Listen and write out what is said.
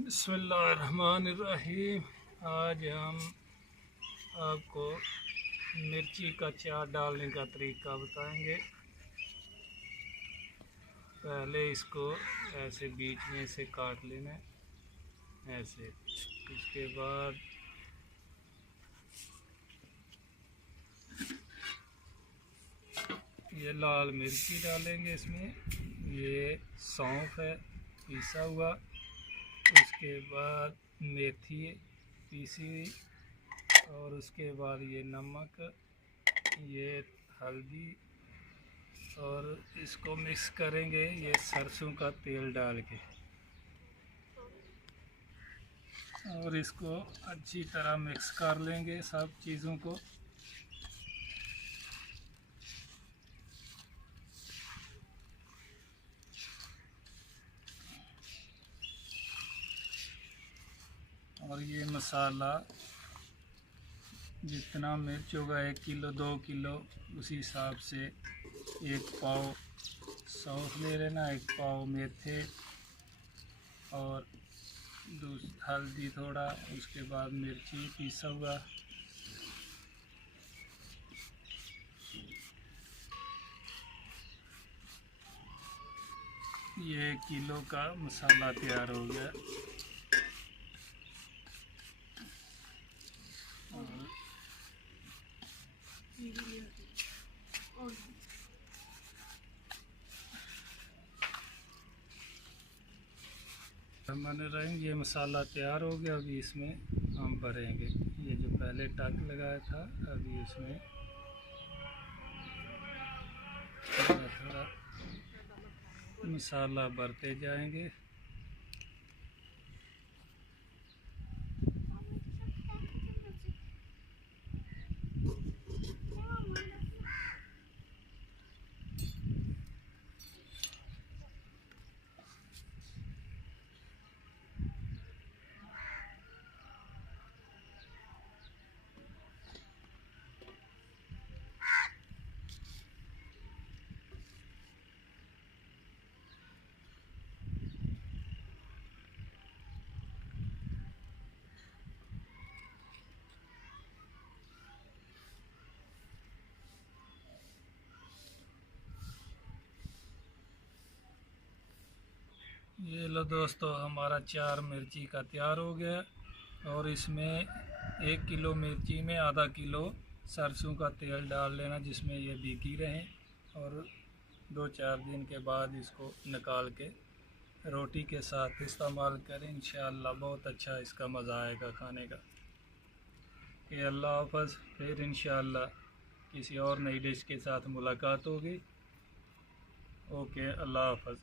बिस्मिल्लाहिर्रहमानिर्रहीम। आज हम आपको मिर्ची का चार डालने का तरीका बताएंगे। पहले इसको ऐसे बीच में से काट लेना है, ऐसे। इसके बाद ये लाल मिर्ची डालेंगे इसमें। ये सौंफ है पिसा हुआ। उसके बाद मेथी पीसी हुई, और उसके बाद ये नमक, ये हल्दी, और इसको मिक्स करेंगे ये सरसों का तेल डाल के, और इसको अच्छी तरह मिक्स कर लेंगे सब चीज़ों को। और ये मसाला जितना मिर्च होगा 1 किलो 2 किलो उसी हिसाब से 1 पाव सौंफ ले लेना, 1 पाव मेथे, और हल्दी थोड़ा, उसके बाद मिर्ची पीसा हुआ। ये 1 किलो का मसाला तैयार हो गया। ये मसाला तैयार हो गया। अभी इसमें हम भरेंगे ये जो पहले टक लगाया था। अभी इसमें थोड़ा मसाला भरते जाएंगे। ये लो दोस्तों, हमारा चार मिर्ची का तैयार हो गया। और इसमें 1 किलो मिर्ची में आधा किलो सरसों का तेल डाल लेना, जिसमें ये भीगी रहें। और 2-4 दिन के बाद इसको निकाल के रोटी के साथ इस्तेमाल करें। इंशाअल्लाह बहुत अच्छा इसका मज़ा आएगा खाने का। कि अल्लाह हाफ़िज़। फिर इंशाअल्लाह किसी और नई डिश के साथ मुलाकात होगी। ओके, अल्लाह हाफ़िज़।